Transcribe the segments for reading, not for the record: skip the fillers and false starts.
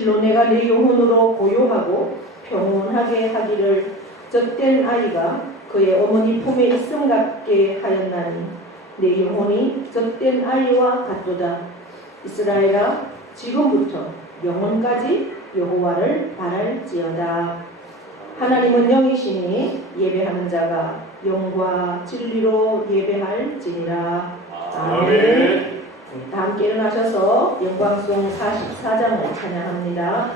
실로 내가 내 영혼으로 고요하고 평온하게 하기를 젖된 아이가 그의 어머니 품에 있음 같게 하였나니 내 영혼이 젖된 아이와 같도다. 이스라엘아, 지금부터 영원까지 여호와를 바랄지어다. 하나님은 영이시니 예배하는 자가 영과 진리로 예배할지니라. 아멘. 다 함께 일어나셔서 영광송 44장을 찬양합니다.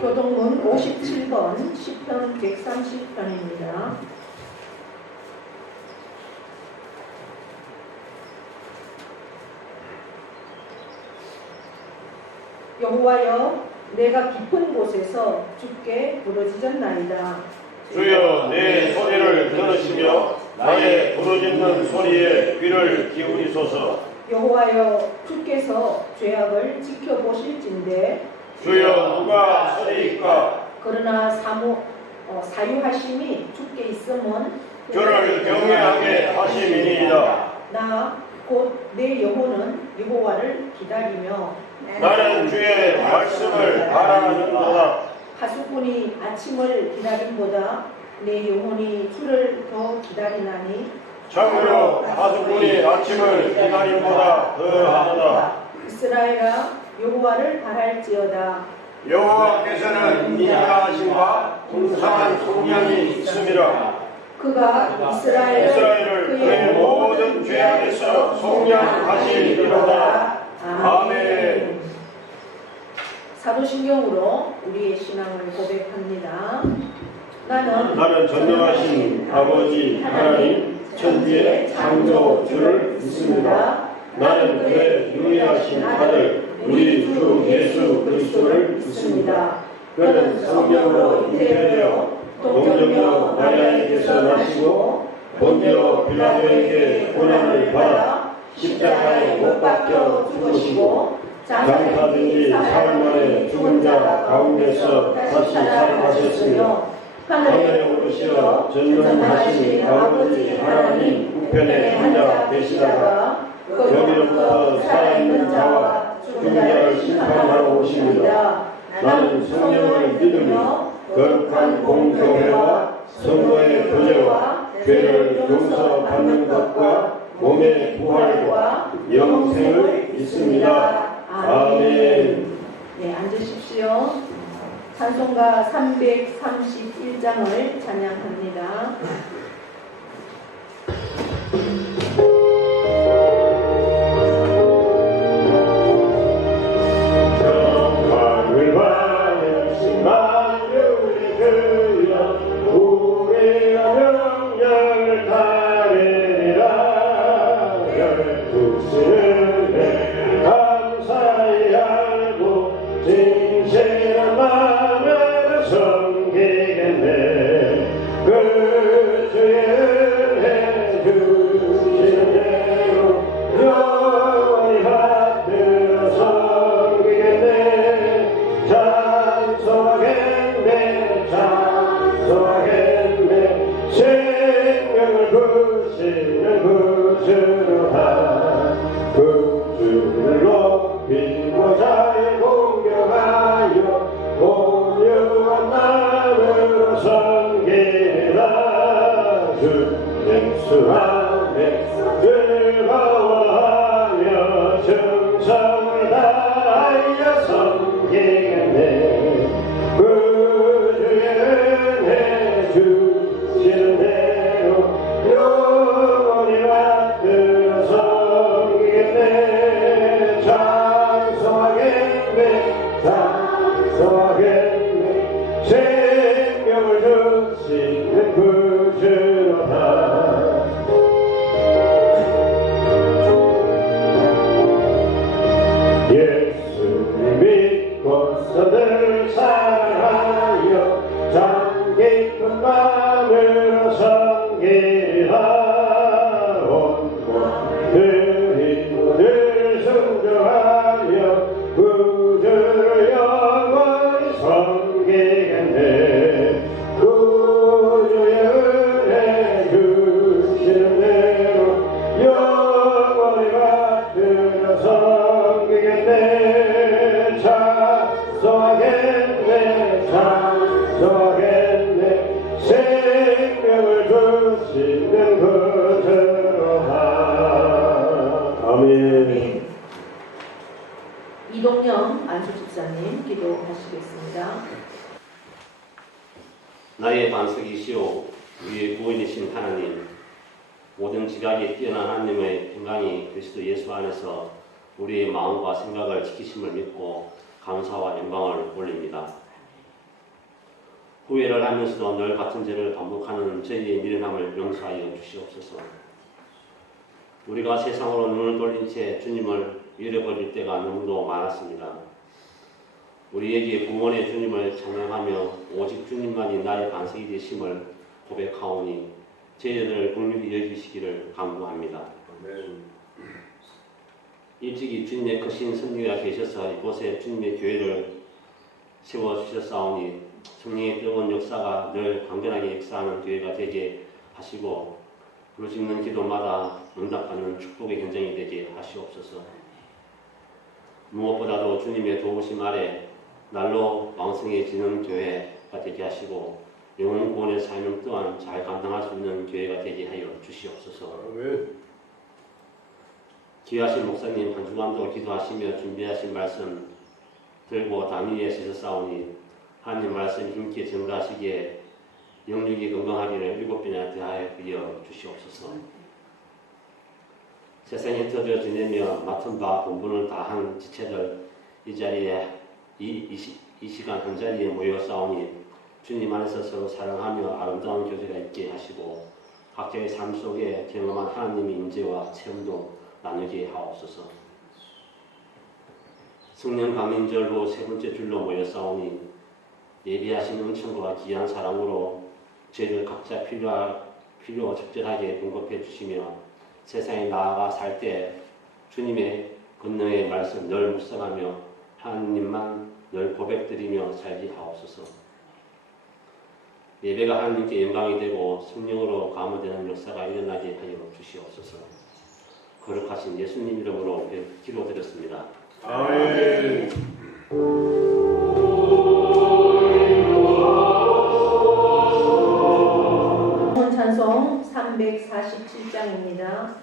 교동문 57번 시편 130편입니다. 여호와여, 내가 깊은 곳에서 주께 부르짖었나이다. 주여, 내 소리를 들으시며 나의 부르짖는 소리에 귀를 기울이소서. 여호와여, 주께서 죄악을 지켜보실진대 주여, 누가 서리이까? 그러나 사유하심이 주께 있음은 주를 경외하게 하심이니이다. 나 곧 내 영혼은 여호와를 기다리며 나는 주의 말씀을 바라는도다. 하수꾼이 아침을 기다림보다 내 영혼이 주를 더 기다리나니 참으로 하수꾼이 아침을 기다림보다 더하도다. 이스라엘아, 여호와를 바랄지어다. 여호와께서는 인자하심과 풍성한 속량이 있음이라. 그가 이스라엘을 그의 모든 죄악에서 속량하시리로다. 아멘. 사도신경으로 우리의 신앙을 고백합니다. 나는 전능하신 아버지 하나님 천지의 창조주를 믿습니다. 나는 그의 유일하신 아들 우리 주 예수 그리스도를 믿습니다. 그는 성령으로 잉태되어 동정녀 마리아에게서 나시고 본디오 빌라도에게 고난을 받아 십자가에 못 박혀 죽으시고 장사든지 사흘 만에 죽은 자 가운데서 다시 살아나셨으며 하늘에 오르시어 전능하신 아버지 하나님 우편에 앉아 계시다가 여기로부터 살아있는 자와 죽은 자를 심판하러 오십니다. 나는 성령을 믿으며 거룩한 공교회와 성도의 교제와 죄를 용서받는 것과 몸의 부활과 영생을 믿습니다. 아멘. 네, 앉으십시오. 찬송가 331장을 찬양합니다. 이동영 안수집사님 기도하시겠습니다. 나의 반석이시오 우리의 구원이신 하나님, 모든 지각이 뛰어난 하나님의 평강이 그리스도 예수 안에서 우리의 마음과 생각을 지키심을 믿고 감사와 영광을 올립니다. 후회를 하면서도 늘 같은 죄를 반복하는 저희의 미련함을 용서하여 주시옵소서. 우리가 세상으로 눈을 돌린 채 주님을 잃어버릴 때가 너무도 많았습니다. 우리에게 구원의 주님을 찬양하며 오직 주님만이 나의 반석이 되심을 고백하오니 저희들을 긍휼히 여기시기를 간구합니다. 일찍이 주님의 크신 성령이 계셔서 이곳에 주님의 교회를 세워주셨사오니 성령의 뜨거운 역사가 늘 강건하게 역사하는 교회가 되게 하시고 부르짖는 기도마다 응답하는 축복의 현장이 되게 하시옵소서. 무엇보다도 주님의 도우심 아래 날로 왕성해지는 교회가 되게 하시고 영혼 구원의 사명 또한 잘 감당할 수 있는 교회가 되게 하여 주시옵소서. 귀하신 목사님 한 주간도 기도하시며 준비하신 말씀 들고 당위에 서셨사오니 하나님 말씀 힘있게 전가하시기에 영육이 건강하기를 7배나 더하여 주시옵소서. 세상에 흩어져 지내며 맡은 바 본분을 다한 지체들 이 자리에 이 시간 한 자리에 모여 싸우니 주님 안에서 서로 사랑하며 아름다운 교제가 있게 하시고 각자의 삶 속에 경험한 하나님의 임재와 체험도 나누게 하옵소서. 성령 강림절로 세 번째 줄로 모여 싸우니 예비하신 은총과 귀한 사랑으로 저희들 각자 필요 적절하게 공급해 주시며 세상에 나아가 살 때 주님의 권능의 말씀 늘 묵상하며 하나님만 늘 고백드리며 살게 하옵소서. 예배가 하나님께 영광이 되고 성령으로 감화되는 역사가 일어나게 하여 주시옵소서. 거룩하신 예수님 이름으로 기도드렸습니다. 아멘. 찬송 347장입니다.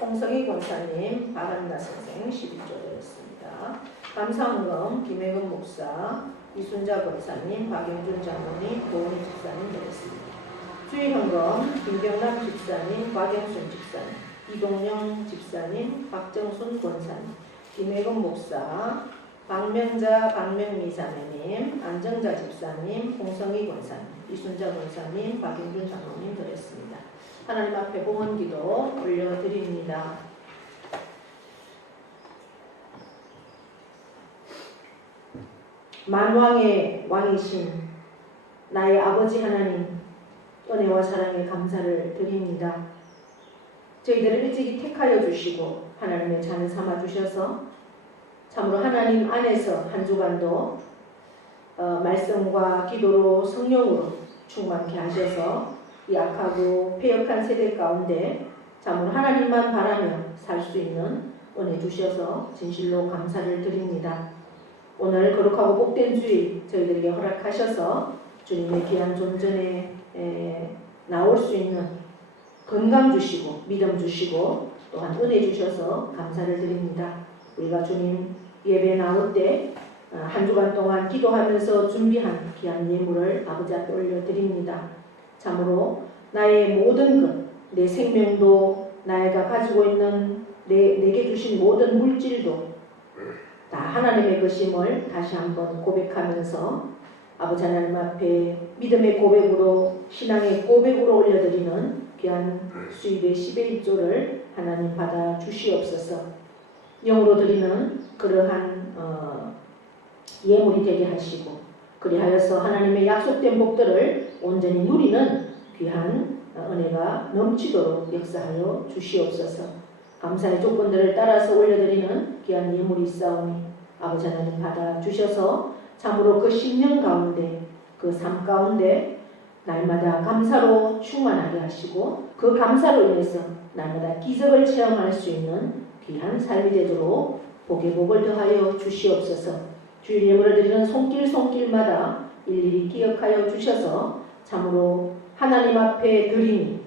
홍성희 권사님, 박한나 선생 11조였습니다. 감사헌금 김혜근 목사, 이순자 권사님, 박영준 장로님, 고은희 집사님 드렸습니다. 주일헌금 김경남 집사님, 박영순 집사님, 이동영 집사님, 박정순 권사님, 김혜근 목사, 박명자 박명미 자매님, 안정자 집사님, 홍성희 권사님, 이순자 권사님, 박영준 장로님 드렸습니다. 하나님 앞에 봉헌기도 올려드립니다. 만왕의 왕이신 나의 아버지 하나님, 은혜와 사랑에 감사를 드립니다. 저희들을 일찍이 택하여 주시고 하나님의 자녀 삼아 주셔서 참으로 하나님 안에서 한 주간도 말씀과 기도로 성령으로 충만케 하셔서 이 악하고 패역한 세대 가운데 참으로 하나님만 바라며 살 수 있는 은혜 주셔서 진실로 감사를 드립니다. 오늘 거룩하고 복된 주일 저희들에게 허락하셔서 주님의 귀한 존전에 나올 수 있는 건강 주시고 믿음 주시고 또한 은혜 주셔서 감사를 드립니다. 우리가 주님 예배 나올 때 한 주간 동안 기도하면서 준비한 귀한 예물을 아버지 앞에 올려드립니다. 참으로 나의 모든 것, 내 생명도 나이가 가지고 있는 내게 주신 모든 물질도 다 하나님의 것임을 다시 한번 고백하면서 아버지 하나님 앞에 믿음의 고백으로 신앙의 고백으로 올려드리는 귀한 수입의 10의 1조를 하나님 받아 주시옵소서. 영으로 드리는 그러한 예물이 되게 하시고 그리하여서 하나님의 약속된 복들을 온전히 누리는 귀한 은혜가 넘치도록 역사하여 주시옵소서. 감사의 조건들을 따라서 올려드리는 귀한 예물이 있사오니 아버지 하나님 받아주셔서 참으로 그 10년 가운데 그 삶 가운데 날마다 감사로 충만하게 하시고 그 감사로 인해서 날마다 기적을 체험할 수 있는 귀한 삶이 되도록 복의 복을 더하여 주시옵소서. 주일 예물을 드리는 손길마다 일일이 기억하여 주셔서 참으로 하나님 앞에 드림이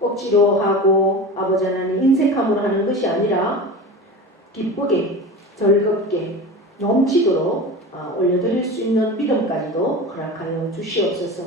억지로 하고 아버지 하나님 인색함으로 하는 것이 아니라 기쁘게 즐겁게 넘치도록 올려드릴 수 있는 믿음까지도 허락하여 주시옵소서.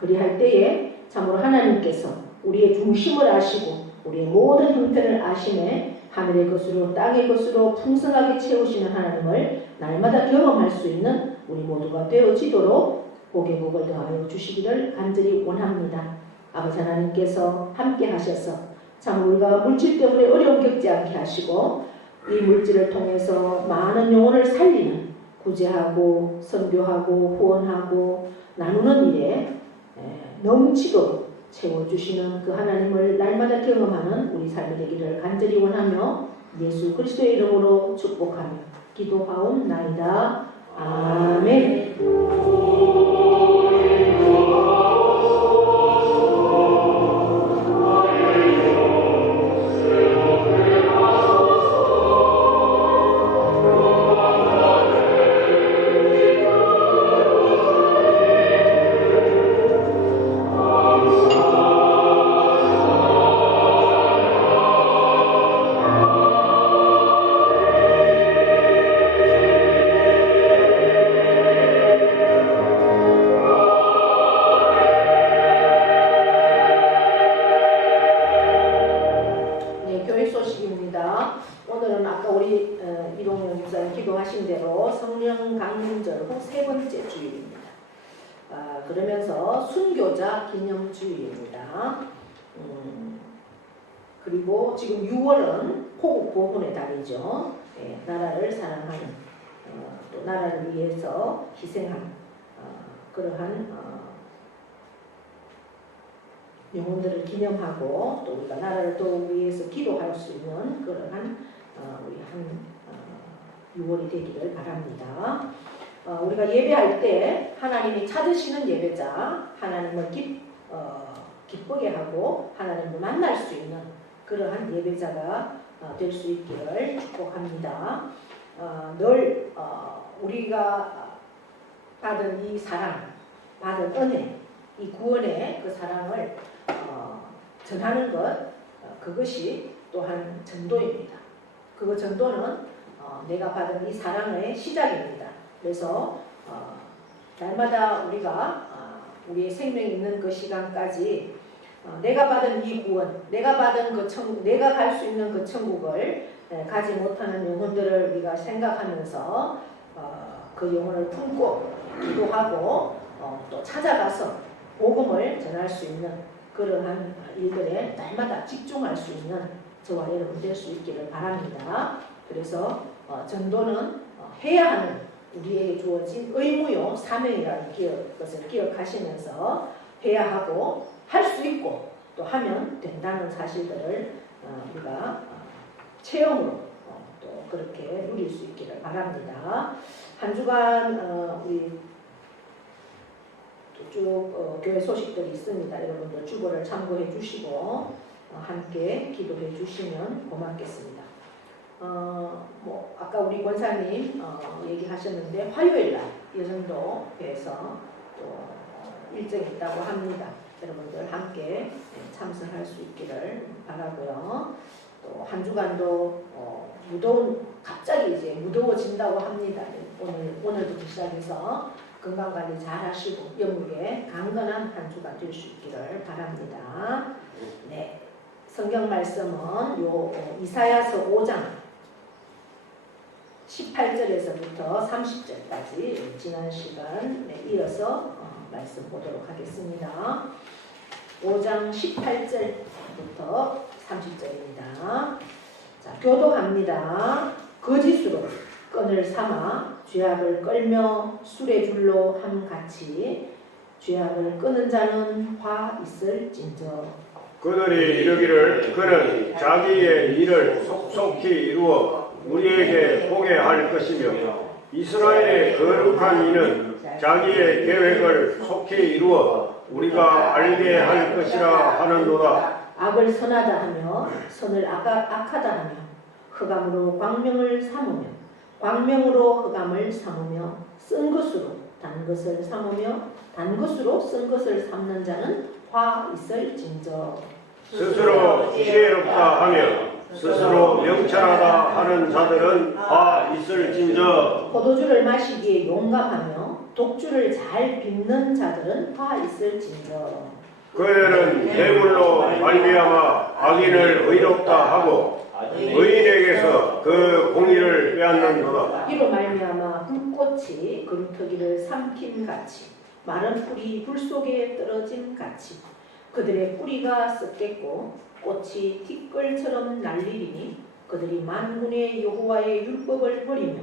그리할 때에 참으로 하나님께서 우리의 중심을 아시고 우리의 모든 형편을 아시네 하늘의 것으로 땅의 것으로 풍성하게 채우시는 하나님을 날마다 경험할 수 있는 우리 모두가 되어지도록 복의 복을 더하여 주시기를 간절히 원합니다. 아버지 하나님께서 함께 하셔서 참 우리가 물질 때문에 어려움 겪지 않게 하시고 이 물질을 통해서 많은 영혼을 살리는 구제하고 선교하고 후원하고 나누는 일에 넘치도록 채워주시는 그 하나님을 날마다 경험하는 우리 삶이 되기를 간절히 원하며 예수 그리스도의 이름으로 축복하며 기도하옵나이다. 아멘. 오늘은 아까 우리 이동영 목사님 기도하신 대로 성령 강림절 후 세 번째 주일입니다. 그러면서 순교자 기념주일입니다. 그리고 지금 6월은 호국 보훈의 달이죠. 나라를 사랑하는 또 나라를 위해서 희생한 그러한 영혼들을 기념하고 또 우리가 나라를 또 위해서 기도할 수 있는 그러한 우리 한 6월이 되기를 바랍니다. 우리가 예배할 때 하나님이 찾으시는 예배자, 하나님을 기쁘게 하고 하나님을 만날 수 있는 그러한 예배자가 될 수 있기를 축복합니다. 늘 우리가 받은 이 사랑, 받은 은혜, 이 구원의 그 사랑을 전하는 것, 그것이 또한 전도입니다. 그 전도는 내가 받은 이 사랑의 시작입니다. 그래서 날마다 우리가 우리의 생명이 있는 그 시간까지 내가 받은 이 구원, 내가 받은 그 천국, 내가 갈 수 있는 그 천국을 가지 못하는 영혼들을 우리가 생각하면서 그 영혼을 품고 기도하고 또 찾아가서 복음을 전할 수 있는 그러한 일들에 날마다 집중할 수 있는 저와 여러분 될 수 있기를 바랍니다. 그래서 전도는 해야 하는 우리에게 주어진 의무요 사명이라는 것을 기억하시면서 해야 하고 할 수 있고 또 하면 된다는 사실들을 우리가 체험으로 또 그렇게 누릴 수 있기를 바랍니다. 한 주간 우리 쭉 교회 소식들이 있습니다. 여러분들 주보를 참고해 주시고 함께 기도해 주시면 고맙겠습니다. 아까 우리 권사님 얘기하셨는데 화요일날 여정도에서 또 일정이 있다고 합니다. 여러분들 함께 참석할 수 있기를 바라고요. 또 한 주간도 갑자기 이제 무더워진다고 합니다. 오늘부터 시작해서 건강관리 잘 하시고 영국에 강건한 한 주간 될 수 있기를 바랍니다. 네, 성경 말씀은 이사야서 5장 18절에서부터 30절까지 지난 시간에 이어서 말씀 보도록 하겠습니다. 5장 18절부터 30절입니다. 자, 교도합니다. 거짓으로 끈을 삼아 죄악을 끌며 술의 줄로 함같이 죄악을 끄는 자는 화 있을진저. 그들이 이르기를 그는 자기의 일을 속속히 이루어 우리에게 보게 할 것이며 이스라엘의 거룩한 이는 자기의 계획을 속히 이루어 우리가 알게 할 것이라 하는도다. 악을 선하다 하며 선을 악하다 하며 흑암으로 광명을 삼으며 광명으로 흑암을 삼으며 쓴 것으로 단 것을 삼으며 단 것으로 쓴 것을 삼는 자는 화 있을진저. 스스로 지혜롭다 하며 스스로 명철하다 하는 자들은 화 있을진저. 포도주를 마시기에 용감하며 독주를 잘 빚는 자들은 화 있을진저. 그들은 뇌물로 말미암아 악인을 의롭다 하고 의인에게서 그 공의를 빼앗는도다. 이로 말미암아 불꽃이 그루터기를 삼킴같이 마른 뿌리 불 속에 떨어짐같이 그들의 뿌리가 썩겠고 꽃이 티끌처럼 날리리니 그들이 만군의 여호와의 율법을 버리며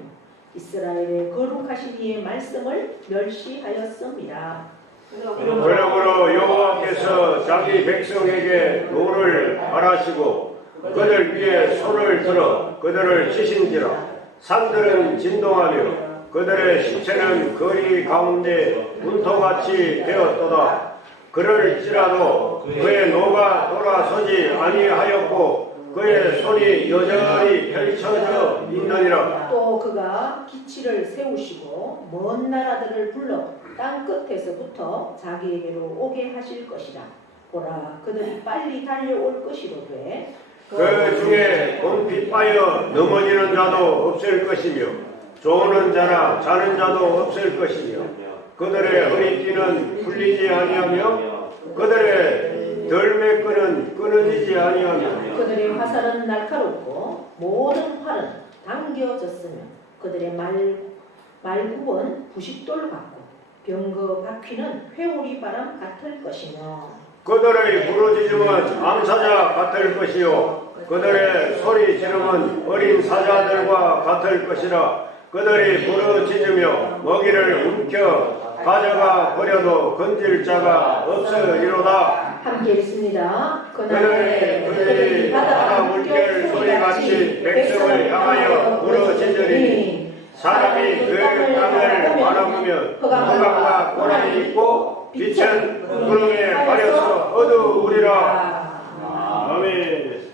이스라엘의 거룩하신 이의 말씀을 멸시하였습니다. 그러므로 여호와께서 자기 백성에게 노를 바라시고 그들 위에 손을 들어 그들을 치신지라. 산들은 진동하며 그들의 시체는 거리 가운데 문토같이 되었도다. 그럴지라도 그의 노가 돌아서지 아니하였고 그의 손이 여전히 펼쳐져 있느니라. 또 그가 기치를 세우시고 먼 나라들을 불러 땅 끝에서부터 자기에게로 오게 하실 것이라. 보라, 그들이 빨리 달려올 것이로되 그 중에 돈빛 빠여 넘어지는 자도 없을 것이며 조는 자나 자는 자도 없을 것이며 그들의 허리띠는 풀리지 아니하며 그들의 덜매끈은 끊어지지 아니하며 그들의 화살은 날카롭고 모든 활은 당겨졌으며 그들의 말굽은 부싯돌 같고 병거 바퀴는 회오리 바람 같을 것이며 그들의 부르짖음은 암사자 같을 것이요 그들의 소리 지름은 어린 사자들과 같을 것이라. 그들이 부르짖으며 먹이를 움켜 가져가 버려도 건질 자가 없으리로다. 함께 읽습니다. 그들이 바다 물결 소리같이 백성을 향하여 부르짖으니 사람이 그 땅을 바라보면 흑암과 고난이 있고 빛은 구름에 가려서 어두우리라. 아멘.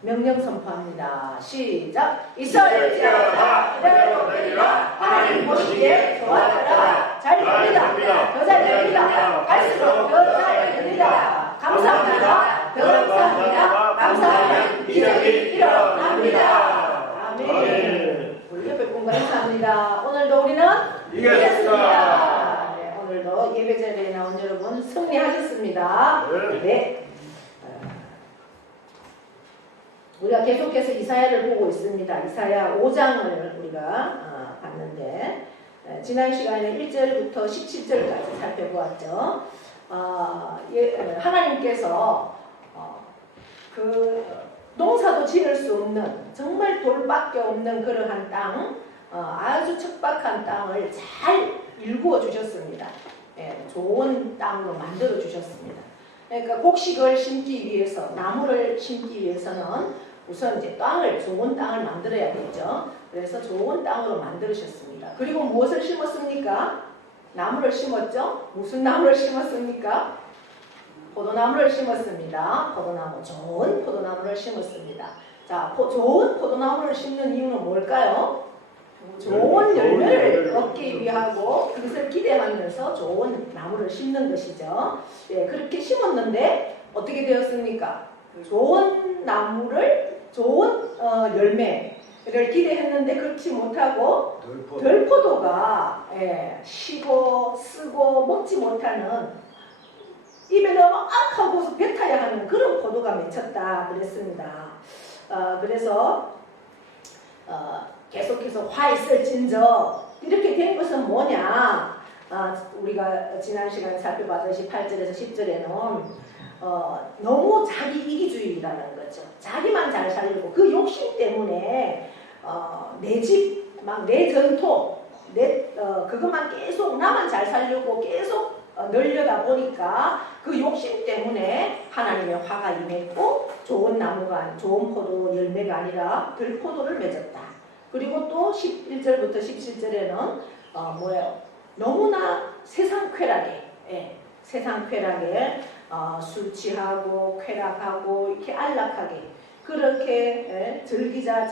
명령 선포합니다. 시작. 이스라엘 지하라 그대로 되리라. 하나님 보시기에 좋아하라. 잘 됩니다. 더 잘 됩니다. 갈수록 더 잘 됩니다. 감사합니다. 더 감사합니다. 감사하면 기적이 일어납니다. 아멘. 우리 옆에 분과 감사합니다. 오늘도 우리는 이겼습니다. 네, 오늘도 예배자리에 나온 여러분 승리하셨습니다. 네. 우리가 계속해서 이사야를 보고 있습니다. 이사야 5장을 우리가 봤는데 지난 시간에 1절부터 17절까지 살펴보았죠. 하나님께서 그 농사도 지을 수 없는 정말 돌밖에 없는 그러한 땅, 아주 척박한 땅을 잘 일구어 주셨습니다. 좋은 땅으로 만들어 주셨습니다. 그러니까 곡식을 심기 위해서, 나무를 심기 위해서는 우선 이제 좋은 땅을 만들어야겠죠. 그래서 좋은 땅으로 만드셨습니다. 그리고 무엇을 심었습니까? 나무를 심었죠. 무슨 나무를 심었습니까? 포도나무를 심었습니다. 좋은 포도나무를 심었습니다. 자, 좋은 포도나무를 심는 이유는 뭘까요? 좋은 열매를 얻기 위하고 그것을 기대하면서 좋은 나무를 심는 것이죠. 예, 그렇게 심었는데 어떻게 되었습니까? 좋은 나무를 좋은 열매를 기대했는데 그렇지 못하고 덜포도가 쉬고 쓰고 먹지 못하는 입에 너무 악하고 뱉어야 하는 그런 포도가 맺혔다 그랬습니다. 그래서 계속해서 화 있을진저 이렇게 된 것은 뭐냐? 우리가 지난 시간에 살펴봤듯이 8절에서 10절에는 너무 자기 이기주의라는 거죠. 자기만 잘 살리고 그 욕심 때문에 내 집 막 내 전토, 그것만 계속 나만 잘 살려고 계속 늘려다 보니까 그 욕심 때문에 하나님의 화가 임했고 좋은 나무가 좋은 포도 열매가 아니라 들포도를 맺었다. 그리고 또 11절부터 17절에는 뭐예요? 너무나 세상 쾌락에 세상 쾌락에 술 취하고 쾌락하고 이렇게 안락하게 그렇게 즐기자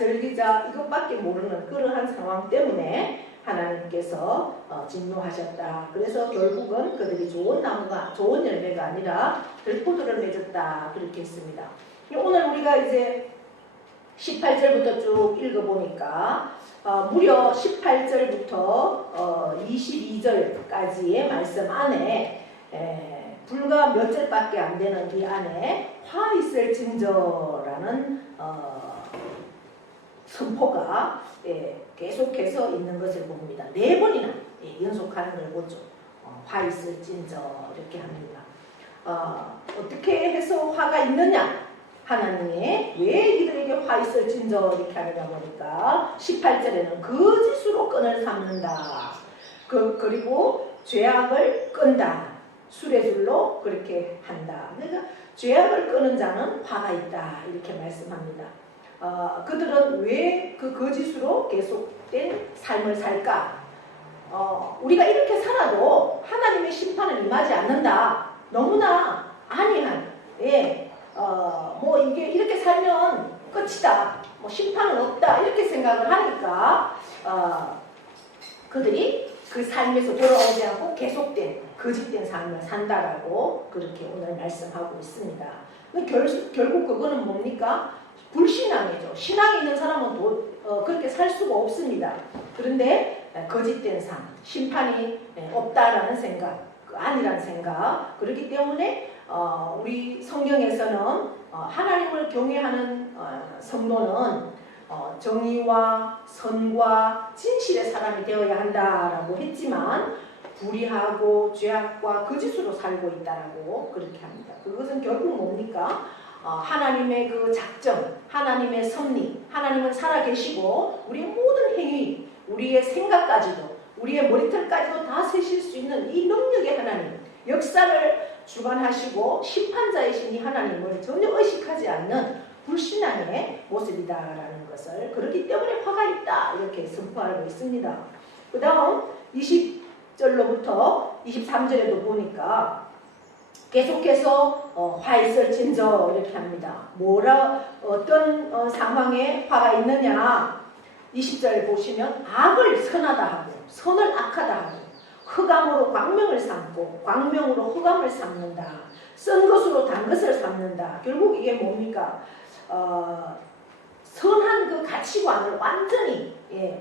이것밖에 모르는 그러한 상황 때문에 하나님께서 진노하셨다. 그래서 결국은 그들이 좋은 나무가 좋은 열매가 아니라 들포도를 맺었다. 그렇게 했습니다. 오늘 우리가 이제 18절부터 쭉 읽어보니까 무려 18절부터 22절까지의 말씀 안에 불과 몇 절밖에 안 되는 이 안에 화 있을진저라는 선포가 계속해서 있는 것을 봅니다. 4번이나 연속하는 걸 보죠. 화 있을진저 이렇게 합니다. 어떻게 해서 화가 있느냐? 하나님이 왜 이들에게 화 있을진저 이렇게 하느냐 보니까 18절에는 거짓으로 끈을 삼는다. 그리고 죄악을 끈다. 수레줄로 그렇게 한다. 그러니까 죄악을 끄는 자는 화가 있다. 이렇게 말씀합니다. 그들은 왜 그 거짓으로 계속된 삶을 살까? 우리가 이렇게 살아도 하나님의 심판은 임하지 않는다. 너무나 안이한 뭐 이게 이렇게 살면 끝이다. 뭐 심판은 없다. 이렇게 생각을 하니까 그들이 그 삶에서 돌아오지 않고 계속된 거짓된 삶을 산다라고 그렇게 오늘 말씀하고 있습니다. 결국 그거는 뭡니까? 불신앙이죠. 신앙이 있는 사람은 그렇게 살 수가 없습니다. 그런데 거짓된 삶, 심판이 없다라는 생각, 아니란 생각. 그렇기 때문에 우리 성경에서는 하나님을 경외하는 성도는 정의와 선과 진실의 사람이 되어야 한다라고 했지만 불의하고 죄악과 거짓으로 살고 있다라고 그렇게 합니다. 그것은 결국 뭡니까? 하나님의 그 작정, 하나님의 섭리, 하나님은 살아계시고 우리의 모든 행위, 우리의 생각까지도, 우리의 머리털까지도 다 세실 수 있는 이 능력의 하나님, 역사를 주관하시고 심판자이신 이 하나님을 전혀 의식하지 않는 불신앙의 모습이다라는 것을, 그렇기 때문에 화가 있다 이렇게 선포하고 있습니다. 그 다음 20절로부터 23절에도 보니까 계속해서 화 있을진저 이렇게 합니다. 어떤 상황에 화가 있느냐? 20절 보시면 악을 선하다 하고 선을 악하다 하고 흑암으로 광명을 삼고 광명으로 흑암을 삼는다. 쓴 것으로 단 것을 삼는다. 결국 이게 뭡니까? 선한 그 가치관을 완전히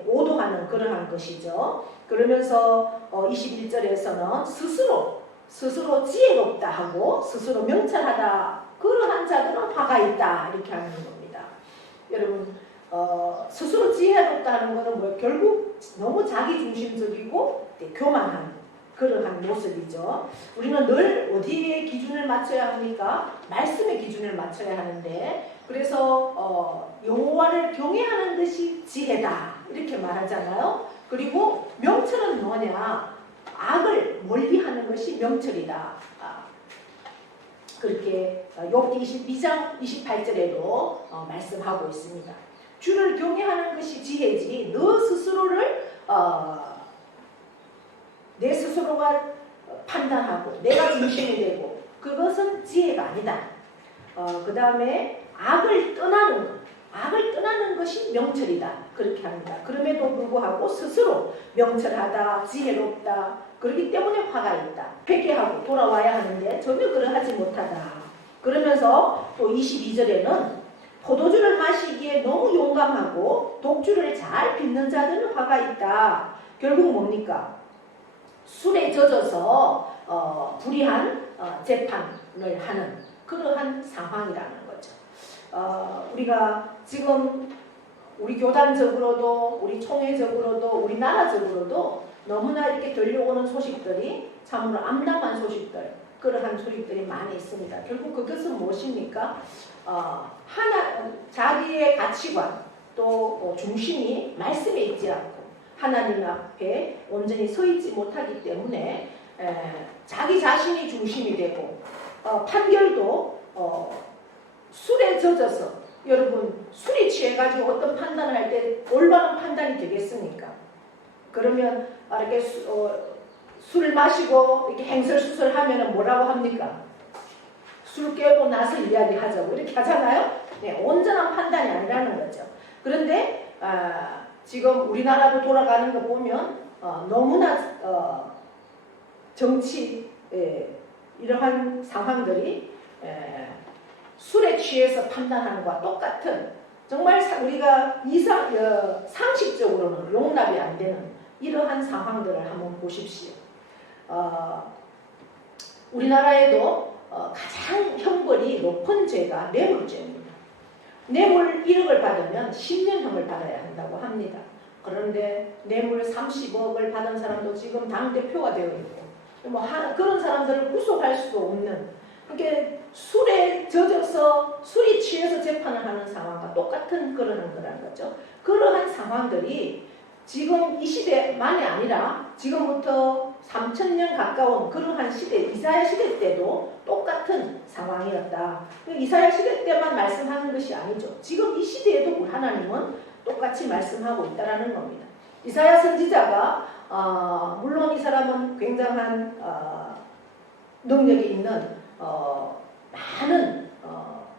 오도하는 그러한 것이죠. 그러면서 21절에서는 스스로 지혜롭다 하고 스스로 명철하다, 그러한 자들은 화가 있다 이렇게 하는 겁니다. 여러분 스스로 지혜롭다 하는 것은 뭐예요? 결국 너무 자기중심적이고 교만한 그러한 모습이죠. 우리는 늘 어디에 기준을 맞춰야 합니까? 말씀의 기준을 맞춰야 하는데, 그래서 여호와를 경외하는 것이 지혜다 이렇게 말하잖아요. 그리고 명철은 뭐냐? 악을 멀리하는 것이 명철이다. 그렇게 욥기 22장 28절에도 말씀하고 있습니다. 주를 경외하는 것이 지혜지 너 스스로를 내 스스로가 판단하고 내가 중심이 되고 그것은 지혜가 아니다. 그 다음에 악을 떠나는 것이 명철이다 그렇게 합니다. 그럼에도 불구하고 스스로 명철하다, 지혜롭다, 그렇기 때문에 화가 있다. 회개하고 돌아와야 하는데 전혀 그러하지 못하다. 그러면서 또 22절에는 포도주를 마시기에 너무 용감하고 독주를 잘 빚는 자들은 화가 있다. 결국 뭡니까? 술에 젖어서 불의한 재판을 하는 그러한 상황이라는 거죠. 우리가 지금 우리 교단적으로도 우리 총회적으로도 우리나라적으로도 너무나 이렇게 들려오는 소식들이 참으로 암담한 소식들, 그러한 소식들이 많이 있습니다. 결국 그것은 무엇입니까? 자기의 가치관 또 중심이 말씀에 있지 않고 하나님 앞에 온전히 서 있지 못하기 때문에 자기 자신이 중심이 되고 판결도 술에 젖어서 여러분 술이 취해가지고 어떤 판단을 할 때 올바른 판단이 되겠습니까? 그러면 이렇게 술을 마시고 이렇게 행설수설하면 뭐라고 합니까? 술 깨고 나서 이야기하자고 이렇게 하잖아요. 네, 온전한 판단이 아니라는 거죠. 그런데 지금 우리나라도 돌아가는 거 보면 너무나 정치 이러한 상황들이 술에 취해서 판단하는 것과 똑같은 정말 우리가 상식적으로는 용납이 안 되는 이러한 상황들을 한번 보십시오. 우리나라에도 가장 형벌이 높은 죄가 뇌물죄입니다. 뇌물 1억을 받으면 10년형을 받아야 한다고 합니다. 그런데 뇌물 30억을 받은 사람도 지금 당대표가 되어 있고 그런 사람들을 구속할 수도 없는 그렇게 술에 젖어서 술이 취해서 재판을 하는 상황과 똑같은 그러는 거라는 거죠. 그러한 상황들이 지금 이 시대만이 아니라 지금부터 3000년 가까운 그러한 시대, 이사야 시대 때도 똑같은 상황이었다. 이사야 시대 때만 말씀하는 것이 아니죠. 지금 이 시대에도 우리 하나님은 똑같이 말씀하고 있다는 겁니다. 이사야 선지자가 물론 이 사람은 굉장한 능력이 있는 많은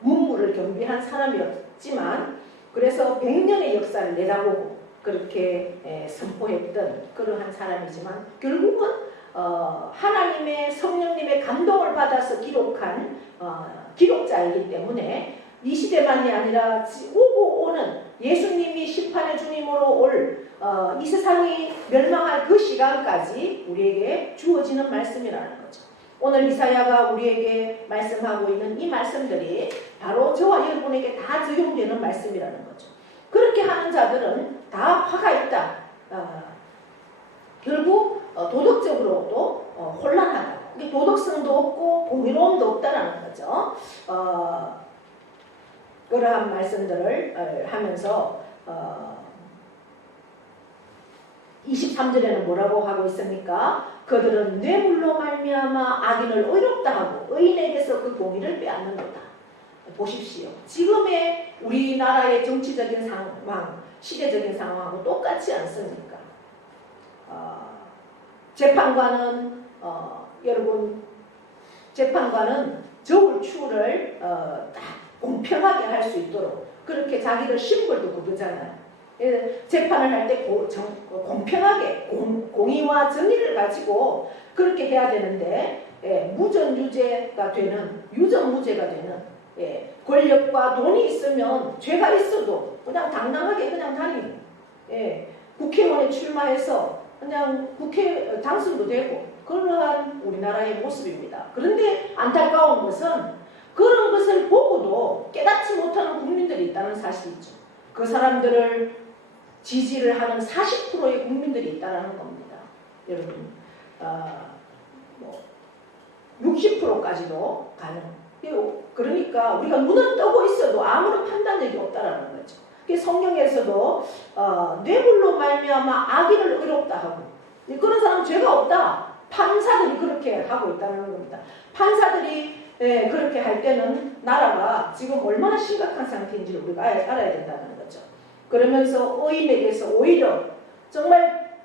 문물을 겸비한 사람이었지만 그래서 100년의 역사를 내다보고 그렇게 선포했던 그러한 사람이지만 결국은 하나님의 성령님의 감동을 받아서 기록한 기록자이기 때문에 이 시대만이 아니라 오고 오는 예수님이 심판의 주님으로 올 이 세상이 멸망할 그 시간까지 우리에게 주어지는 말씀이라는 거죠. 오늘 이사야가 우리에게 말씀하고 있는 이 말씀들이 바로 저와 여러분에게 다 적용되는 말씀이라는 거죠. 그렇게 하는 자들은 다 화가 있다. 결국 도덕적으로도 혼란하다. 도덕성도 없고 공의로움도 없다라는 거죠. 그러한 말씀들을 하면서 23절에는 뭐라고 하고 있습니까? 그들은 뇌물로 말미암아 악인을 의롭다 하고 의인에게서 그 공의를 빼앗는도다. 보십시오. 지금의 우리나라의 정치적인 상황, 시대적인 상황하고 똑같지 않습니까? 재판관은 여러분 재판관은 저울 추를 딱 공평하게 할 수 있도록 그렇게 자기들 심벌도 부르잖아요. 재판을 할 때 공평하게 공의와 정의를 가지고 그렇게 해야 되는데 무전유죄가 되는 유전무죄가 되는 권력과 돈이 있으면 죄가 있어도 그냥 당당하게 그냥 다니는 국회의원에 출마해서 그냥 국회 당선도 되고 그러한 우리나라의 모습입니다. 그런데 안타까운 것은 그런 것을 보고도 깨닫지 못하는 국민들이 있다는 사실이죠. 그 사람들을 지지를 하는 40%의 국민들이 있다는 겁니다. 여러분 60%까지도 가능. 그러니까 우리가 눈은 뜨고 있어도 아무런 판단력이 없다라는 거죠. 성경에서도 뇌물로 말미암아 악인을 의롭다 하고 그런 사람 죄가 없다. 판사들이 그렇게 하고 있다는 겁니다. 판사들이 그렇게 할 때는 나라가 지금 얼마나 심각한 상태인지를 우리가 알아야 된다는 거죠. 그러면서 의인에게서 오히려 정말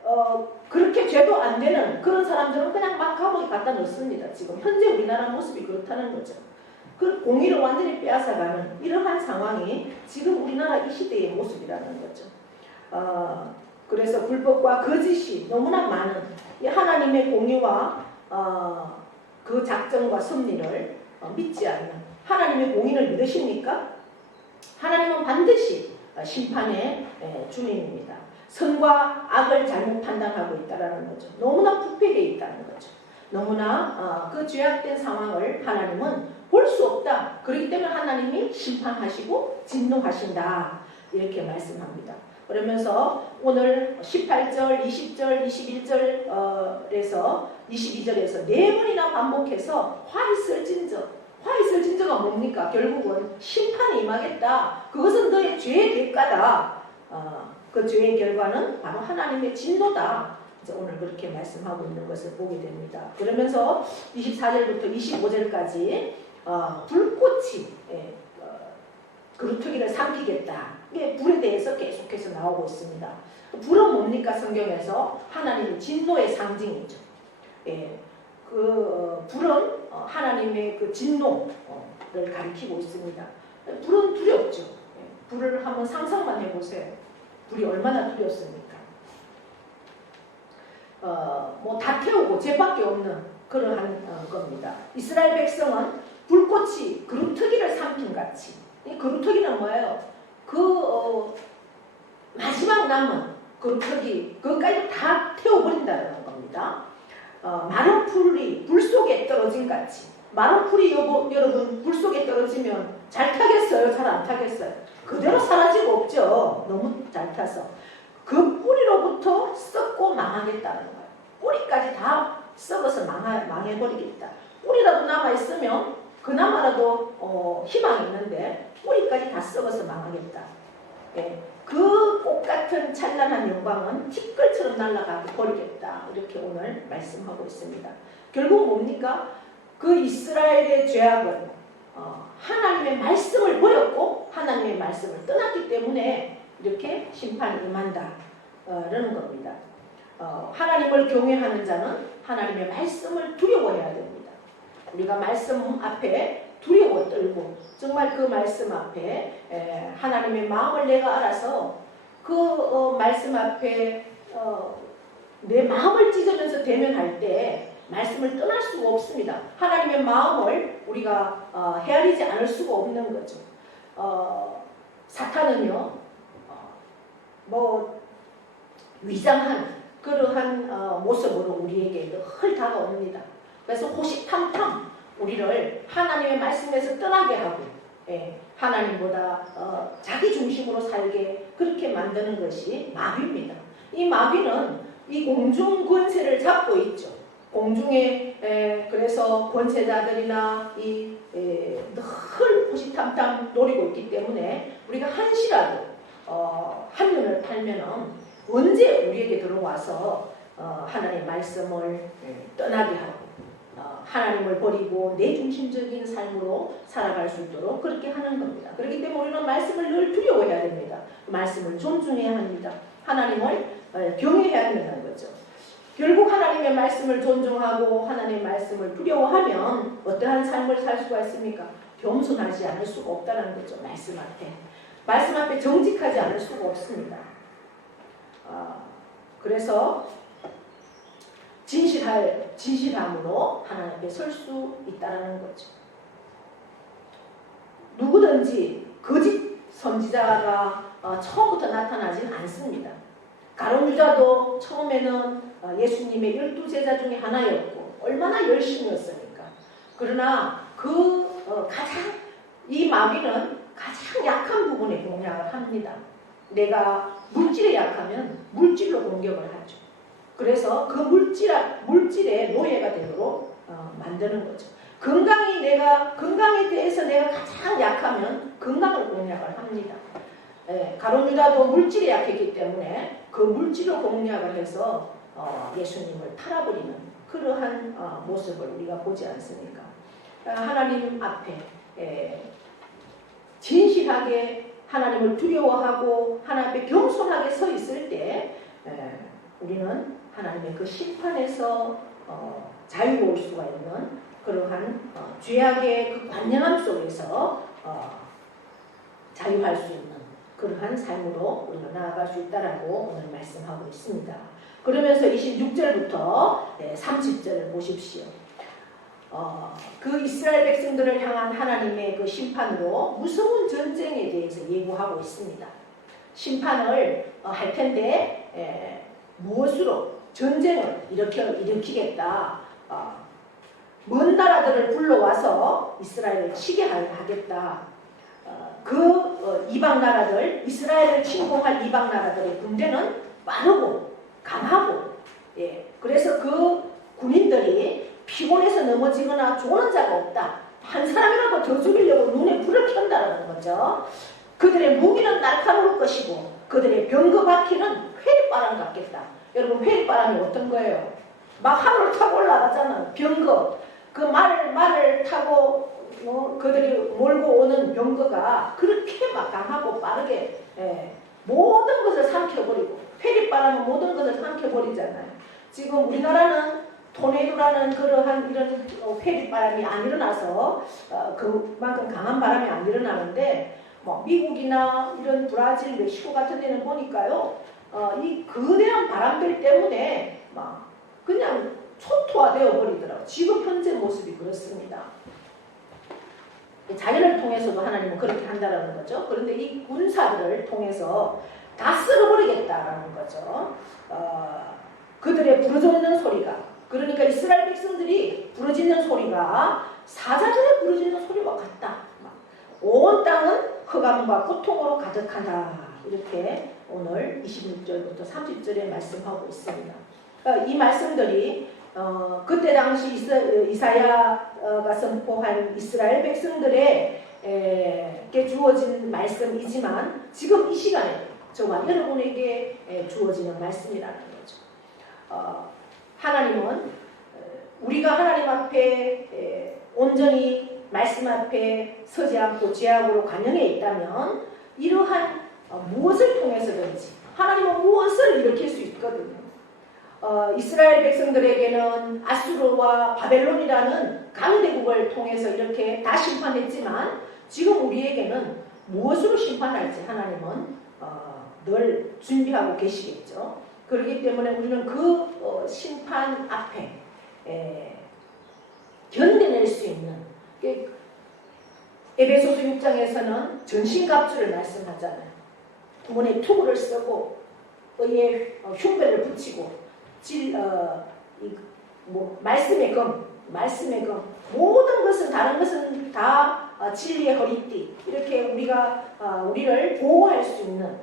그렇게 죄도 안 되는 그런 사람들은 그냥 막 감옥에 갖다 넣습니다. 지금 현재 우리나라 모습이 그렇다는 거죠. 그 공의를 완전히 빼앗아가는 이러한 상황이 지금 우리나라 이 시대의 모습이라는 거죠. 그래서 불법과 거짓이 너무나 많은 이 하나님의 공의와 그 작정과 섭리를 믿지 않는 하나님의 공의를 믿으십니까? 하나님은 반드시 심판의 주님입니다. 선과 악을 잘못 판단하고 있다는 거죠. 너무나 부패되어 있다는 거죠. 너무나 그 죄악된 상황을 하나님은 볼 수 없다. 그렇기 때문에 하나님이 심판하시고 진노하신다. 이렇게 말씀합니다. 그러면서 오늘 18절, 20절, 21절에서 22절에서 4번이나 반복해서 화 있을 진저가 뭡니까? 결국은 심판이 임하겠다. 그것은 너의 죄의 대가다. 그 죄의 결과는 바로 하나님의 진노다. 이제 오늘 그렇게 말씀하고 있는 것을 보게 됩니다. 그러면서 24절부터 25절까지 불꽃이 그루터기를 삼키겠다. 이게 불에 대해서 계속해서 나오고 있습니다. 불은 뭡니까? 성경에서 하나님의 진노의 상징이죠. 불은 하나님의 그 진노를 가리키고 있습니다. 불은 두렵죠. 불을 한번 상상만 해보세요. 불이 얼마나 두렵습니까? 뭐 다 태우고 죄밖에 없는 그러한 겁니다. 이스라엘 백성은 불꽃이 그루터기를 삼킨 같이. 이 그루터기는 뭐예요? 마지막 남은 그루터기 그것까지 다 태워버린다는 겁니다. 마른 풀이 불 속에 떨어진 같이. 마른 풀이 여러분 불 속에 떨어지면 잘 타겠어요? 잘 안 타겠어요? 그대로 사라지고 없죠. 너무 잘 타서. 그 뿌리로부터 썩고 망하겠다는 거예요. 뿌리까지 다 썩어서 망해버리겠다. 뿌리라도 남아있으면 그나마라도 희망이 있는데 뿌리까지 다 썩어서 망하겠다. 그 꽃같은 찬란한 영광은 티끌처럼 날아가 버리겠다. 이렇게 오늘 말씀하고 있습니다. 결국 뭡니까? 그 이스라엘의 죄악은 하나님의 말씀을 버렸고 하나님의 말씀을 떠났기 때문에 이렇게 심판이 임한다 라는 겁니다. 하나님을 경외하는 자는 하나님의 말씀을 두려워해야 됩니다. 우리가 말씀 앞에 두려워 떨고 정말 그 말씀 앞에 하나님의 마음을 내가 알아서 그 말씀 앞에 내 마음을 찢으면서 대면할 때 말씀을 떠날 수가 없습니다. 하나님의 마음을 우리가 헤아리지 않을 수가 없는 거죠. 사탄은요 위장한 그러한 모습으로 우리에게 늘 다가옵니다. 그래서 호시탐탐 우리를 하나님의 말씀에서 떠나게 하고 하나님보다 자기 중심으로 살게 그렇게 만드는 것이 마귀입니다. 이 마귀는 이 공중 권세를 잡고 있죠. 공중에 그래서 권세자들이나 늘 호시탐탐 노리고 있기 때문에 우리가 한시라도 한눈을 팔면은 언제 우리에게 들어와서 하나님의 말씀을 떠나게 하고 하나님을 버리고 내 중심적인 삶으로 살아갈 수 있도록 그렇게 하는 겁니다. 그렇기 때문에 우리는 말씀을 늘 두려워해야 됩니다. 말씀을 존중해야 합니다. 하나님을 경외해야 된다는 거죠. 결국 하나님의 말씀을 존중하고 하나님의 말씀을 두려워하면 어떠한 삶을 살 수가 있습니까? 겸손하지 않을 수가 없다는 거죠. 말씀 앞에 정직하지 않을 수가 없습니다. 그래서 진실함으로 하나님 앞에 설 수 있다는 거죠. 누구든지 거짓 선지자가 처음부터 나타나지는 않습니다. 가룟 유다도 처음에는 예수님의 12제자 중에 하나였고 얼마나 열심이었습니까? 그러나 이 마귀는 가장 약한 부분에 공략을 합니다. 내가 물질에 약하면 물질로 공격을 하죠. 그래서 그 물질의 노예가 되도록 만드는 거죠. 건강에 대해서 내가 가장 약하면 건강을 공략을 합니다. 가룟 유다도 물질에 약했기 때문에 그 물질로 공략을 해서 예수님을 팔아버리는 그러한 모습을 우리가 보지 않습니까? 하나님 앞에 진실하게 하나님을 두려워하고 하나님 앞에 겸손하게 서 있을 때 우리는 하나님의 그 심판에서 자유로울 수가 있는 그러한 죄악의 그 관념함 속에서 자유할 수 있는 그러한 삶으로 우리가 나아갈 수 있다라고 오늘 말씀하고 있습니다. 그러면서 26절부터 30절을 보십시오. 그 이스라엘 백성들을 향한 하나님의 그 심판으로 무서운 전쟁에 대해서 예고하고 있습니다. 심판을 할 텐데 무엇으로 전쟁을 일으키겠다. 먼 나라들을 불러와서 이스라엘을 치게 하겠다. 이방 나라들, 이스라엘을 침공할 이방 나라들의 군대는 빠르고 강하고, 그래서 그 군인들이 피곤해서 넘어지거나 죽는 자가 없다. 한 사람이라도 더 죽이려고 눈에 불을 켠다는 거죠. 그들의 무기는 날카로울 것이고 그들의 병거바퀴는 회리바람 같겠다. 여러분 회리바람이 어떤 거예요? 막 하늘을 타고 올라가잖아요. 병거. 그 말을 타고 그들이 몰고 오는 병거가 그렇게 막 강하고 빠르게 모든 것을 삼켜버리고 회리바람은 모든 것을 삼켜버리잖아요. 지금 우리나라는 토네이도라는 그러한 이런 회리바람이 안 일어나서 그만큼 강한 바람이 안 일어나는데 뭐 미국이나 이런 브라질, 멕시코 같은 데는 보니까요 이 거대한 바람들 때문에 막 그냥 초토화되어 버리더라고요. 지금 현재 모습이 그렇습니다. 자연을 통해서도 하나님은 그렇게 한다라는 거죠. 그런데 이 군사들을 통해서 다 쓸어버리겠다라는 거죠. 그들의 부르짖는 소리가, 그러니까 이스라엘 백성들이 부르짖는 소리가 사자들의 부르짖는 소리와 같다. 온 땅은 흑암과 고통으로 가득하다. 이렇게 오늘 26절부터 30절에 말씀하고 있습니다. 이 말씀들이 그때 당시 이사야가 선포한 이스라엘 백성들에게 주어진 말씀이지만 지금 이 시간에 저와 여러분에게 주어지는 말씀이라는 거죠. 하나님은 우리가 하나님 앞에 온전히 말씀 앞에 서지 않고 죄악으로 관영해 있다면 이러한 무엇을 통해서든지 하나님은 무엇을 일으킬 수 있거든요. 이스라엘 백성들에게는 아수르와 바벨론이라는 강대국을 통해서 이렇게 다 심판했지만 지금 우리에게는 무엇으로 심판할지 하나님은 늘 준비하고 계시겠죠. 그렇기 때문에 우리는 그 심판 앞에 견뎌낼 수 있는, 에베소서 6장에서는 전신갑주를 말씀하잖아요. 문에 투구를 쓰고 의의 흉배를 붙이고 말씀의 검, 모든 것은 다른 것은 다 진리의 허리띠, 이렇게 우리를 보호할 수 있는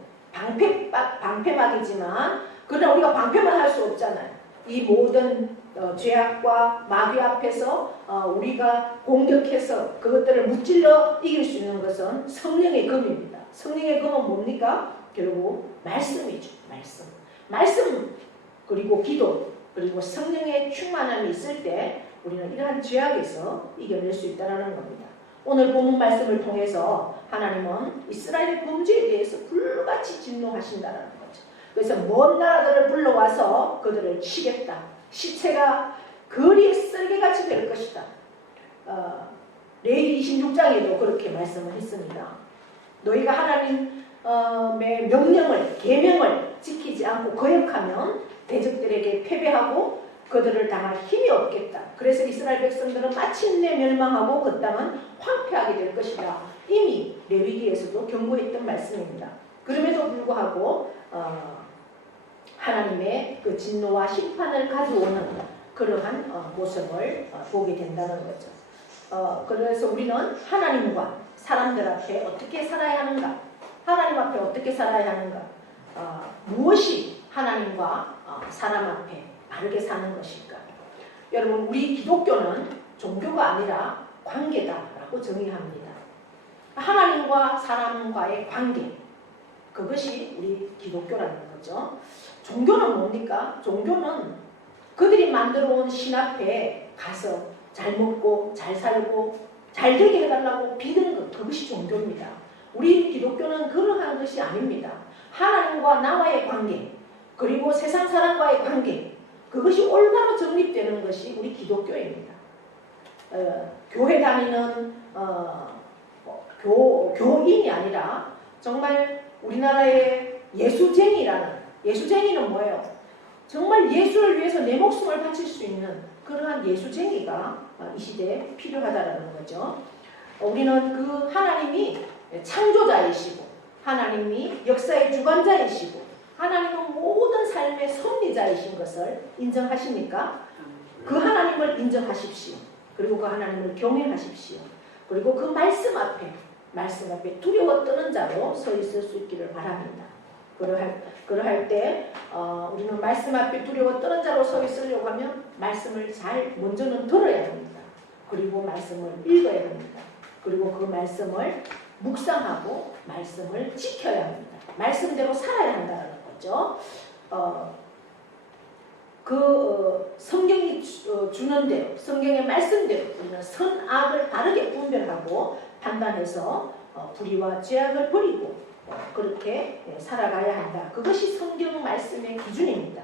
방패막이지만 그러나 우리가 방패만 할 수 없잖아요. 이 모든 죄악과 마귀 앞에서 우리가 공격해서 그것들을 무찔러 이길 수 있는 것은 성령의 검입니다. 성령의 검은 뭡니까? 결국 말씀이죠. 말씀 그리고 기도 그리고 성령의 충만함이 있을 때 우리는 이러한 죄악에서 이겨낼 수 있다는 겁니다. 오늘 본문 말씀을 통해서 하나님은 이스라엘의 범죄에 대해서 불같이 진노하신다는 거죠. 그래서 먼 나라들을 불러와서 그들을 치겠다. 시체가 거리에 쓸개같이 될 것이다. 레위기 26장에도 그렇게 말씀을 했습니다. 너희가 하나님의 명령을, 계명을 지키지 않고 거역하면 대적들에게 패배하고 그들을 당할 힘이 없겠다. 그래서 이스라엘 백성들은 마침내 멸망하고 그 땅은 황폐하게 될 것이다. 이미 레위기에서도 경고했던 말씀입니다. 그럼에도 불구하고 하나님의 그 진노와 심판을 가져오는 그러한 모습을 보게 된다는 거죠. 그래서 우리는 하나님과 사람들 앞에 어떻게 살아야 하는가? 하나님 앞에 어떻게 살아야 하는가? 무엇이 하나님과 사람 앞에 바르게 사는 것일까? 여러분, 우리 기독교는 종교가 아니라 관계다라고 정의합니다. 하나님과 사람과의 관계, 그것이 우리 기독교라는 거죠. 종교는 뭡니까? 종교는 그들이 만들어 온 신 앞에 가서 잘 먹고 잘 살고 잘 되게 해달라고 비는 것, 그것이 종교입니다. 우리 기독교는 그러한 것이 아닙니다. 하나님과 나와의 관계, 그리고 세상 사람과의 관계, 그것이 올바로 정립되는 것이 우리 기독교입니다. 교회 다니는 교인이 아니라 정말 우리나라의 예수쟁이는 뭐예요? 정말 예수를 위해서 내 목숨을 바칠 수 있는 그러한 예수쟁이가 이 시대에 필요하다는 거죠. 우리는 그 하나님이 창조자이시고 하나님이 역사의 주관자이시고 하나님은 모든 삶의 섭리자이신 것을 인정하십니까? 그 하나님을 인정하십시오. 그리고 그 하나님을 경외하십시오. 그리고 그 말씀 앞에 두려워 떠는 자로 서 있을 수 있기를 바랍니다. 그러할 때 우리는 말씀 앞에 두려워 떠는 자로 서 있으려고 하면 말씀을 먼저는 들어야 합니다. 그리고 말씀을 읽어야 합니다. 그리고 그 말씀을 묵상하고 말씀을 지켜야 합니다. 말씀대로 살아야 한다는 거죠. 성경이 주는 대로, 성경의 말씀대로 우리는 선악을 바르게 분별하고 판단해서 불의와 죄악을 버리고 그렇게 살아가야 한다. 그것이 성경 말씀의 기준입니다.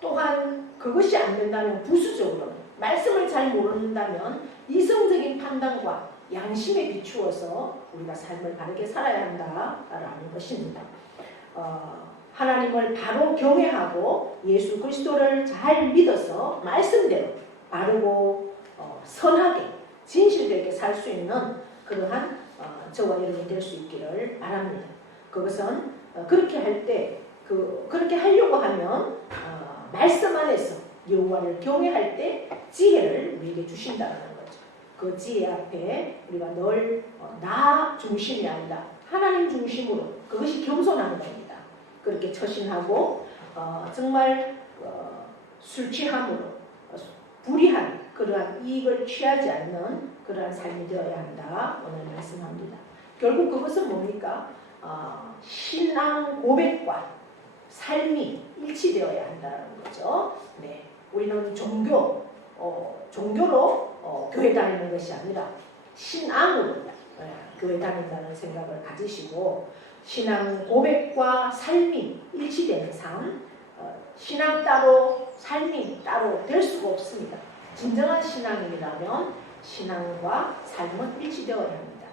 또한 그것이 안 된다면 부수적으로 말씀을 잘 모른다면 이성적인 판단과 양심에 비추어서 우리가 삶을 바르게 살아야 한다라는 것입니다. 하나님을 바로 경외하고 예수 그리스도를 잘 믿어서 말씀대로 바르고 선하게 진실되게 살 수 있는 그러한 저와 여러분이 될 수 있기를 바랍니다. 그것은 그렇게 할 때 그렇게 하려고 하면 말씀 안에서 여호와를 경외할 때 지혜를 우리에게 주신다는 거죠. 그 지혜 앞에 우리가 늘 나 중심이 아니라 하나님 중심으로 그것이 겸손한 겁니다. 그렇게 처신하고 정말 술 취함으로 불의한 그러한 이익을 취하지 않는 그러한 삶이 되어야 한다. 오늘 말씀합니다. 결국 그것은 뭡니까? 신앙 고백과 삶이 일치되어야 한다는 거죠. 네, 우리는 종교로 교회 다니는 것이 아니라 신앙으로 교회 다닌다는 생각을 가지시고 신앙 고백과 삶이 일치되는 삶, 신앙 따로 삶이 따로 될 수가 없습니다. 진정한 신앙이라면 신앙과 삶은 일치되어야 합니다.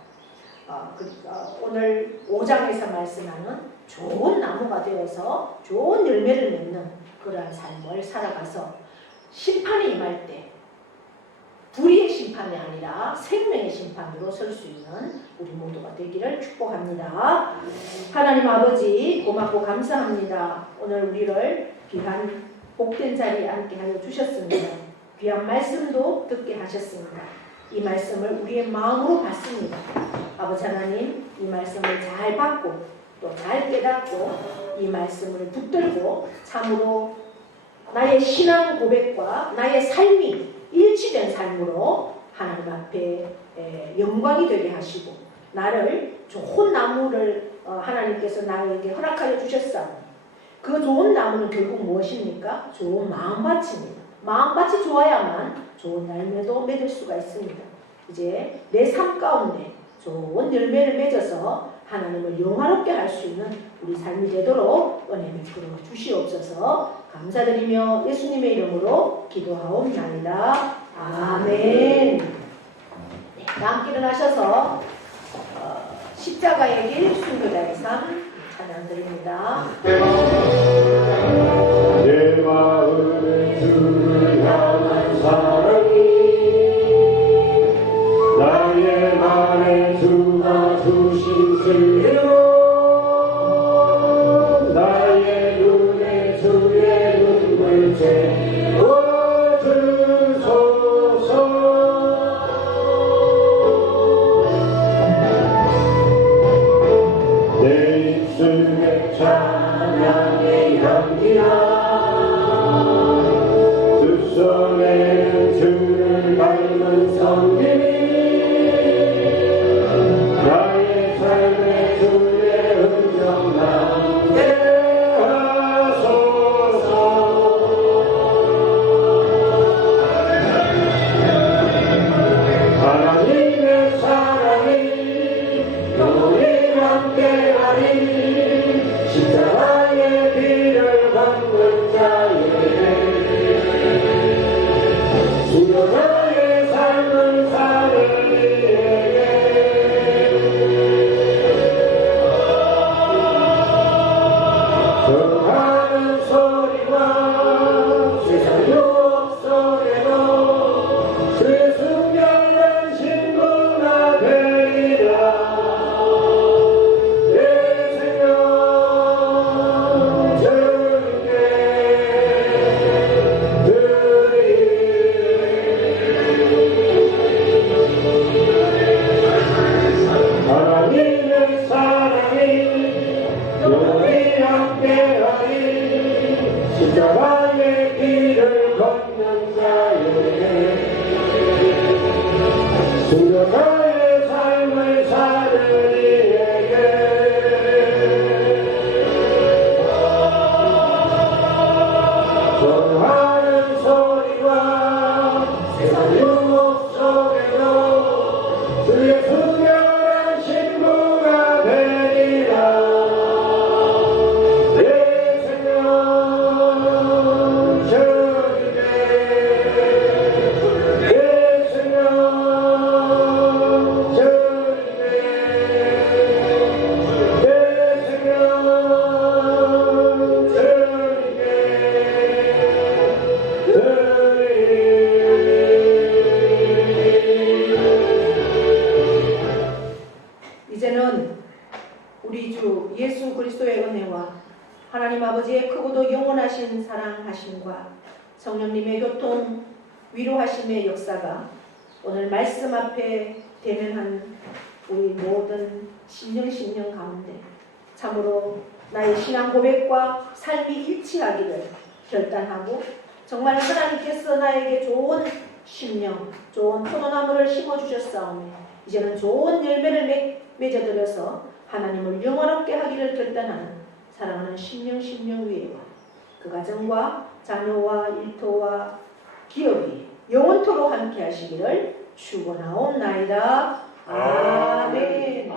오늘 5장에서 말씀하는 좋은 나무가 되어서 좋은 열매를 맺는 그러한 삶을 살아가서 심판이 임할 때 불의의 심판이 아니라 생명의 심판으로 설 수 있는 우리 모두가 되기를 축복합니다. 하나님 아버지 고맙고 감사합니다. 오늘 우리를 귀한 복된 자리에 앉게 하여 주셨습니다. 귀한 말씀도 듣게 하셨습니다. 이 말씀을 우리의 마음으로 받습니다. 아버지 하나님, 이 말씀을 잘 받고 또 잘 깨닫고 이 말씀을 붙들고 참으로 나의 신앙 고백과 나의 삶이 일치된 삶으로 하나님 앞에 영광이 되게 하시고 나를 좋은 나무를 하나님께서 나에게 허락하여 주셨사오니 그 좋은 나무는 결국 무엇입니까? 좋은 마음밭입니다. 마음밭이 좋아야만 좋은 열매도 맺을 수가 있습니다. 이제 내 삶 가운데 좋은 열매를 맺어서 하나님을 영화롭게 할 수 있는 우리 삶이 되도록 은혜 베풀어 주시옵소서. 감사드리며 예수님의 이름으로 기도하옵나이다. 아멘. 네, 함께 일어나셔서 십자가의 길 순교자의 삶 찬양 드립니다. 내 마음에 주를 향한 사랑이 나의 맘에 주가 주신 슬픔 나의 눈에 주의 눈물 채워주소서. 내 입술에 찬양의 향기나 두 손에 주를 닮은 성김이 나의 삶에 주의 음성 남게 하소서. 하나님의 사랑이 영원히 함께하리. 십자가의 길을 걷는 자에게 수요나의 삶을 사는 이에게 전하는 소리와 세상 유혹 속에도 주의 순결한 신부가 되리라. 내 생명 주께 드리리. 하나님의 사랑이 영원히 함께하리. 십자가의 길을 걷는 자에게 순결한 삶을 사는 이에게 아버지의 크고도 영원하신 사랑하심과 성령님의 교통 위로하심의 역사가 오늘 말씀 앞에 대면한 우리 모든 심령 가운데 참으로 나의 신앙 고백과 삶이 일치하기를 결단하고 정말 하나님께서 나에게 좋은 심령, 좋은 포도나무를 심어주셨사오며 이제는 좋은 열매를 맺어들여서 하나님을 영원롭게 하기를 결단하는 사랑하는 심령 위에와 그 가정과 자녀와 일터와 기업이 영원토록 함께 하시기를 축원하옵나이다. 아멘.